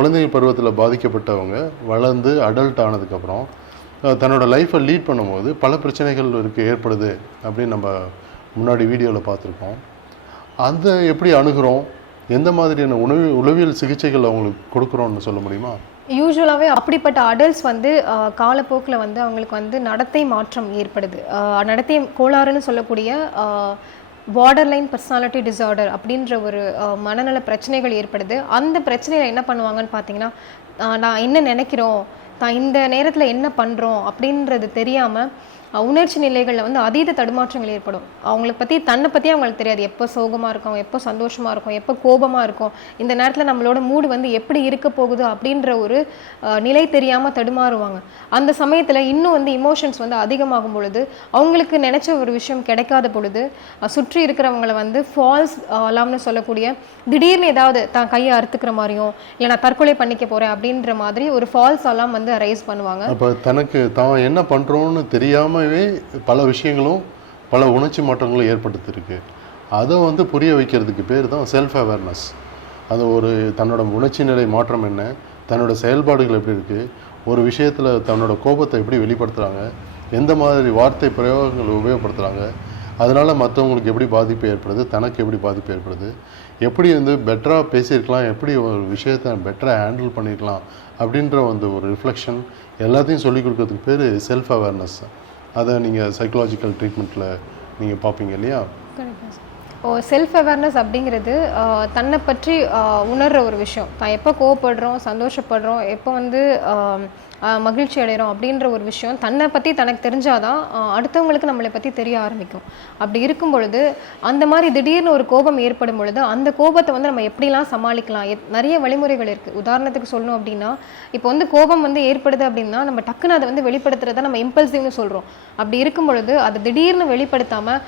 குழந்தை பருவத்தில் பாதிக்கப்பட்டவங்க வளர்ந்து அடல்ட் ஆனதுக்கப்புறம் தன்னோட லைஃப்பை லீட் பண்ணும்போது பல பிரச்சனைகள் இருக்குது ஏற்படுது அப்படின்னு நம்ம முன்னாடி வீடியோவில் பார்த்துருக்கோம் அந்த எப்படி அணுகிறோம்? எந்த மாதிரியான உணவு உளவியல் சிகிச்சைகள் அவங்களுக்கு கொடுக்குறோம்னு சொல்ல முடியுமா? யூஸ்வலாகவே அப்படிப்பட்ட அடல்ட்ஸ் வந்து காலப்போக்கில் வந்து அவங்களுக்கு வந்து நடத்தை மாற்றம் ஏற்படுது. நடத்தை கோளாறுன்னு சொல்லக்கூடிய பார்டர் லைன் பர்சனாலிட்டி டிசார்டர் அப்படின்ற ஒரு மனநல பிரச்சனைகள் ஏற்படுது. அந்த பிரச்சனையில் என்ன பண்ணுவாங்கன்னு பார்த்தீங்கன்னா நான் என்ன நினைக்கிறோம் தான் இந்த நேரத்தில் என்ன பண்ணுறோம் அப்படின்றது தெரியாமல் உணர்ச்சி நிலைகளில் வந்து அதீத தடுமாற்றங்கள் ஏற்படும். அவங்கள பற்றி தன்னை பற்றி அவங்களுக்கு தெரியாது. எப்போ சோகமாக இருக்கும் எப்போ சந்தோஷமாக இருக்கும் எப்போ கோபமாக இருக்கும். இந்த நேரத்தில் நம்மளோட மூடு வந்து எப்படி இருக்க போகுது அப்படின்ற ஒரு நிலை தெரியாமல் தடுமாறுவாங்க. அந்த சமயத்தில் இன்னும் வந்து இமோஷன்ஸ் வந்து அதிகமாகும் பொழுது அவங்களுக்கு நினச்ச ஒரு விஷயம் கிடைக்காத பொழுது சுற்றி இருக்கிறவங்கள வந்து ஃபால்ஸ் அலாம்னு சொல்லக்கூடிய திடீர்னு ஏதாவது தான் கையை அறுத்துக்கிற மாதிரியும் இல்லை நான் தற்கொலை பண்ணிக்க போகிறேன் அப்படின்ற மாதிரி ஒரு ஃபால்ஸ் அலாம் வந்து ரைஸ் பண்ணுவாங்க. அப்போ தனக்கு தான் என்ன பண்ணுறோன்னு தெரியாமவே பல விஷயங்களும் பல உணர்ச்சி மாற்றங்களும் ஏற்படுத்திருக்கு அதை வந்து புரிய வைக்கிறதுக்கு பேர் தான் செல்ஃப் அவேர்னஸ் அது ஒரு தன்னோட உணர்ச்சி நிலை மாற்றம் என்ன தன்னோட செயல்பாடுகள் எப்படி இருக்குது ஒரு விஷயத்தில் தன்னோட கோபத்தை எப்படி வெளிப்படுத்துகிறாங்க எந்த மாதிரி வார்த்தை பிரயோகங்கள் உபயோகப்படுத்துகிறாங்க அதனால் மற்றவங்களுக்கு எப்படி பாதிப்பு ஏற்படுது தனக்கு எப்படி பாதிப்பு ஏற்படுது எப்படி வந்து பெட்டராக பேசியிருக்கலாம் எப்படி ஒரு விஷயத்தை பெட்டராக ஹேண்டில் பண்ணியிருக்கலாம் அப்படின்ற வந்து ஒரு ரிஃப்ளெக்ஷன் எல்லாத்தையும் சொல்லிக் கொடுக்கறதுக்கு பேர் செல்ஃப் அவேர்னஸ் அதை நீங்கள் சைக்கலாஜிக்கல் ட்ரீட்மெண்ட்டில் நீங்கள் பார்ப்பீங்க இல்லையா? செல்ஃப் அவேர்னஸ் அப்படிங்கிறது தன்னை பற்றி உணர்கிற ஒரு விஷயம். தான் எப்போ கோவப்படுறோம் சந்தோஷப்படுறோம் எப்போ வந்து மகிழ்ச்சி அடைகிறோம் அப்படின்ற ஒரு விஷயம் தன்னை பற்றி தனக்கு தெரிஞ்சாதான் அடுத்தவங்களுக்கு நம்மளை பற்றி தெரிய ஆரம்பிக்கும். அப்படி இருக்கும் பொழுது அந்த மாதிரி திடீர்னு ஒரு கோபம் ஏற்படும் பொழுது அந்த கோபத்தை வந்து நம்ம எப்படிலாம் சமாளிக்கலாம்? எத்- நிறைய வழிமுறைகள் இருக்குது உதாரணத்துக்கு சொல்லணும் அப்படின்னா இப்போ வந்து கோபம் வந்து ஏற்படுது அப்படின்னா நம்ம டக்குன்னு அதை வந்து வெளிப்படுத்துறத நம்ம இம்பல்சிவ்னு சொல்கிறோம் அப்படி இருக்கும் பொழுது அதை திடீர்னு வெளிப்படுத்தாமல்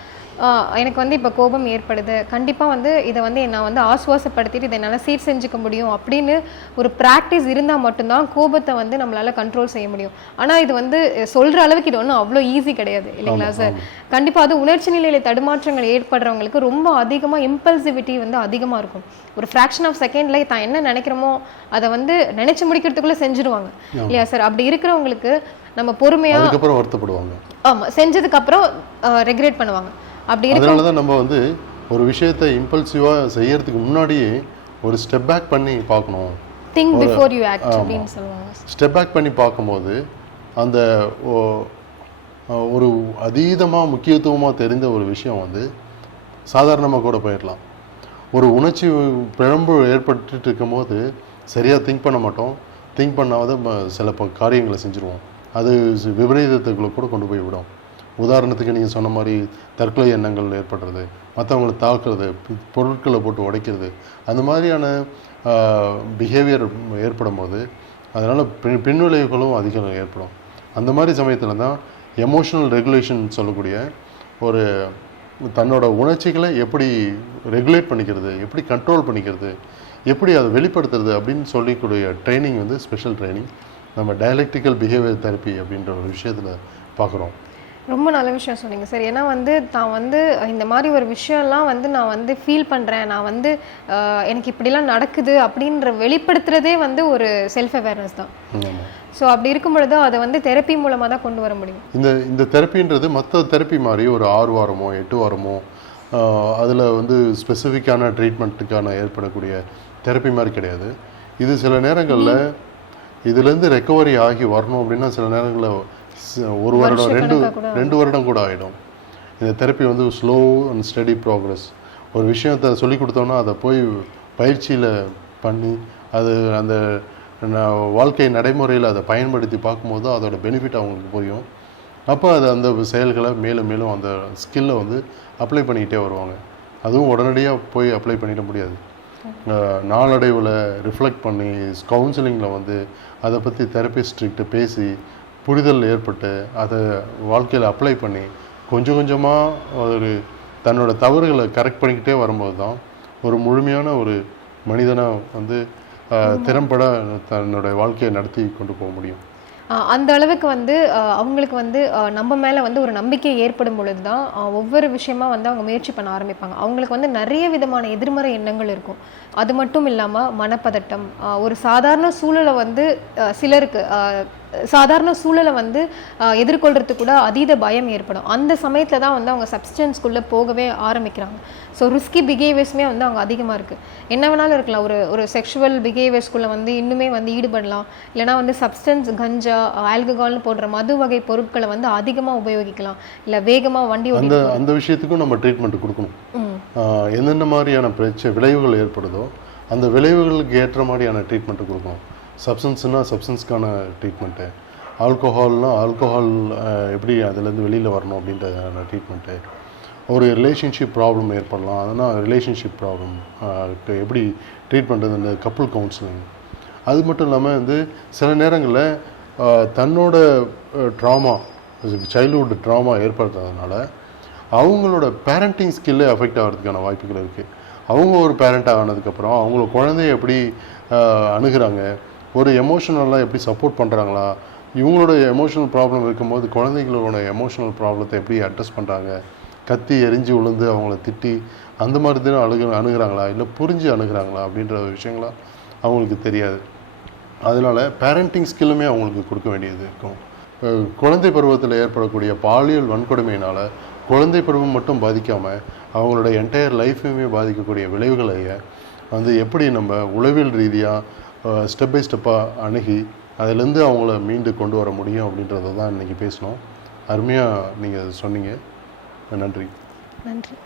எனக்கு வந்து இப்போ கோபம் ஏற்படுது. கண்டிப்பாக வந்து இதை வந்து நான் வந்து ஆசுவாசப்படுத்திட்டு இதை என்னால் சீர் செஞ்சுக்க முடியும் அப்படின்னு ஒரு ப்ராக்டிஸ் இருந்தால் மட்டும்தான் கோபத்தை வந்து நம்மளால கண்ட்ரோல் செய்ய முடியும். ஆனால் இது வந்து சொல்கிற அளவுக்கு இது ஒன்றும் அவ்வளோ ஈஸி கிடையாது. இல்லைங்களா சார் கண்டிப்பாக அது உணர்ச்சி நிலையில தடுமாற்றங்கள் ஏற்படுறவங்களுக்கு ரொம்ப அதிகமாக இம்பல்சிவிட்டி வந்து அதிகமாக இருக்கும். ஒரு ஃப்ராக்ஷன் ஆஃப் செகண்ட்ல தான் என்ன நினைக்கிறோமோ அதை வந்து நினைச்சு முடிக்கிறதுக்குள்ளே செஞ்சுருவாங்க. இல்லையா சார் அப்படி இருக்கிறவங்களுக்கு நம்ம பொறுமையாக வருத்தப்படுவாங்க. ஆமாம் செஞ்சதுக்கப்புறம் ரெகுலேட் பண்ணுவாங்க. அப்படி அதனால தான் நம்ம வந்து ஒரு விஷயத்தை இம்பல்சிவாக செய்யறதுக்கு முன்னாடியே ஒரு ஸ்டெப் பேக் பண்ணி பார்க்கணும். திங்க் பிஃபோர் யூ ஆக்ட் அப்படின்னு சொல்லுவாங்க. ஸ்டெப் பேக் பண்ணி பார்க்கும்போது அந்த ஒரு அதீதமாக முக்கியத்துவமாக தெரிந்த ஒரு விஷயம் வந்து சாதாரணமாக கூட போயிடலாம். ஒரு உணர்ச்சி பிழம்பு ஏற்பட்டுட்டு இருக்கும்போது சரியாக திங்க் பண்ண மாட்டோம். திங்க் பண்ணாத சில காரியங்களை செஞ்சுருவோம். அது விபரீதத்துக்குள்ள கூட கொண்டு போய் விடும். உதாரணத்துக்கு நீங்கள் சொன்ன மாதிரி தற்கொலை எண்ணங்கள் ஏற்படுறது மற்றவங்களை தாக்குறது பொருட்களை போட்டு உடைக்கிறது அந்த மாதிரியான பிஹேவியர் ஏற்படும் போது அதனால் பின் பின்விளைவுகளும் அதிகம் ஏற்படும். அந்த மாதிரி சமயத்தில் தான் எமோஷனல் ரெகுலேஷன் சொல்லக்கூடிய ஒரு தன்னோட உணர்ச்சிகளை எப்படி ரெகுலேட் பண்ணிக்கிறது எப்படி கண்ட்ரோல் பண்ணிக்கிறது எப்படி அதை வெளிப்படுத்துறது அப்படின்னு சொல்லிக்கூடிய ட்ரைனிங் வந்து ஸ்பெஷல் ட்ரைனிங் நம்ம டயலெக்டிக்கல் பிஹேவியர் தெரப்பி அப்படின்ற ஒரு விஷயத்தில் பார்க்குறோம் ரொம்ப நல்ல விஷயம் சொன்னீங்க. சார் ஏன்னா வந்து தான் வந்து இந்த மாதிரி ஒரு விஷயம்லாம் வந்து நான் வந்து ஃபீல் பண்ணுறேன் நான் வந்து எனக்கு இப்படிலாம் நடக்குது அப்படின்ற வெளிப்படுத்துறதே வந்து ஒரு செல்ஃப் அவேர்னஸ் தான் ஸோ அப்படி இருக்கும் பொழுது அதை வந்து தெரப்பி மூலமாக தான் கொண்டு வர முடியும். இந்த இந்த தெரப்பின்றது மற்ற தெரப்பி மாதிரி ஒரு ஆறு வாரமோ எட்டு வாரமோ அதில் வந்து ஸ்பெசிஃபிக்கான ட்ரீட்மெண்ட்டுக்கான ஏற்படக்கூடிய தெரப்பி மாதிரி கிடையாது. இது சில நேரங்களில் இதுலேருந்து ரெக்கவரி ஆகி வரணும் அப்படின்னா சில நேரங்களில் ஒரு வருடம் ரெண்டு ரெண்டு வருடம் கூட ஆகிடும் இந்த தெரப்பி வந்து ஸ்லோ அண்ட் ஸ்டடி ப்ராக்ரஸ் ஒரு விஷயத்தை சொல்லி கொடுத்தோம்னா அதை போய் பயிற்சியில் பண்ணி அது அந்த வாழ்க்கை நடைமுறையில் அதை பயன்படுத்தி பார்க்கும்போது அதோட பெனிஃபிட் அவங்களுக்கு புரியும். அப்போ அது அந்த செயல்களை மேலும் மேலும் அந்த ஸ்கில்லை வந்து அப்ளை பண்ணிக்கிட்டே வருவாங்க. அதுவும் உடனடியாக போய் அப்ளை பண்ணிட முடியாது. நாளடைவில் ரிஃப்ளெக்ட் பண்ணி கவுன்சிலிங்கில் வந்து அதை பற்றி தெரபிஸ்ட்கிட்ட பேசி புரிதல் ஏற்பட்டு அதை வாழ்க்கையில் அப்ளை பண்ணி கொஞ்சம் கொஞ்சமாக ஒரு தன்னோட தவறுகளை கரெக்ட் பண்ணிக்கிட்டே வரும்போது தான் ஒரு முழுமையான ஒரு மனிதனை வந்து திறம்பட தன்னோட வாழ்க்கையை நடத்தி கொண்டு போக முடியும். அந்த அளவுக்கு வந்து அவங்களுக்கு வந்து நம்ம மேலே வந்து ஒரு நம்பிக்கை ஏற்படும் பொழுது தான் ஒவ்வொரு விஷயமா வந்து அவங்க முயற்சி பண்ண ஆரம்பிப்பாங்க. அவங்களுக்கு வந்து நிறைய விதமான எதிர்மறை எண்ணங்கள் இருக்கும். அது மட்டும் இல்லாமல் மனப்பதட்டம் ஒரு சாதாரண சூழலை வந்து சிலருக்கு சாதாரண சூழலை வந்து ஆஹ் எதிர்கொள்றதுக்கு கூட அதீத பயம் ஏற்படும். அந்த சமயத்தில் தான் வந்து அவங்க சப்ஸ்டன்ஸ்குள்ளே போகவே ஆரம்பிக்கிறாங்க. ஸோ ரிஸ்கி பிஹேவியர்ஸுமே வந்து அவங்க அதிகமாக இருக்குது என்ன வேணாலும் இருக்கலாம். ஒரு ஒரு செக்ஷுவல் பிஹேவியர்ஸ்குள்ளே வந்து இன்னுமே வந்து ஈடுபடலாம். இல்லைனா வந்து சப்ஸ்டன்ஸ் கஞ்சா ஆல்கஹால்னு போன்ற மது வகை பொருட்களை வந்து அதிகமாக உபயோகிக்கலாம். இல்லை வேகமாக வண்டி அந்த அந்த விஷயத்துக்கும் நம்ம ட்ரீட்மெண்ட் கொடுக்கணும். என்னென்ன மாதிரியான பிரச்சனை விளைவுகள் ஏற்படுதோ அந்த விளைவுகளுக்கு ஏற்ற மாதிரியான ட்ரீட்மெண்ட்டு கொடுக்கணும். சப்சன்ஸ்னால் சப்சன்ஸ்க்கான ட்ரீட்மெண்ட்டு ஆல்கோஹால்னால் ஆல்கோஹால் எப்படி அதுலேருந்து வெளியில் வரணும் அப்படின்றதான ட்ரீட்மெண்ட்டு ஒரு ரிலேஷன்ஷிப் ப்ராப்ளம் ஏற்படலாம். அதனால் ரிலேஷன்ஷிப் ப்ராப்ளம் எப்படி ட்ரீட் பண்ணுறது இந்த கப்புள் கவுன்சிலிங் அது மட்டும் இல்லாமல் வந்து சில நேரங்களில் தன்னோட ட்ராமா சைல்டுஹுட் ட்ராமா ஏற்படுத்துறதுனால அவங்களோட பேரண்டிங் ஸ்கில்லே அஃபெக்ட் ஆகிறதுக்கான வாய்ப்புகள் இருக்குது அவங்க ஒரு பேரண்ட் ஆனதுக்கப்புறம் அவங்கள குழந்தைய எப்படி அணுகிறாங்க? ஒரு எமோஷனலாக எப்படி சப்போர்ட் பண்ணுறாங்களா இவங்களோட எமோஷனல் ப்ராப்ளம் இருக்கும்போது குழந்தைங்களோட எமோஷனல் ப்ராப்ளத்தை எப்படி அட்ரஸ் பண்ணுறாங்க கத்தி எரிஞ்சு விழுந்து அவங்கள திட்டி அந்த மாதிரி தான் அணுகு அணுகுறாங்களா? இல்லை புரிஞ்சு அணுகிறாங்களா? அப்படின்ற விஷயங்களாம் அவங்களுக்கு தெரியாது. அதனால பேரண்டிங் ஸ்கில்லுமே அவங்களுக்கு கொடுக்க வேண்டியது இருக்கும். குழந்தை பருவத்தில் ஏற்படக்கூடிய பாலியல் வன்கொடுமையினால் குழந்தை பருவம் மட்டும் பாதிக்காமல் அவங்களோட என்டையர் லைஃப்பையுமே பாதிக்கக்கூடிய விளைவுகளை வந்து எப்படி நம்ம உளவியல் ரீதியாக ஸ்டெப் பை ஸ்டெப்பாக அணுகி அதிலேருந்து அவங்கள மீண்டு கொண்டு வர முடியும் அப்படின்றத தான் இன்றைக்கி பேசினோம் அருமையாக நீங்கள் சொன்னீங்க. நன்றி. நன்றி.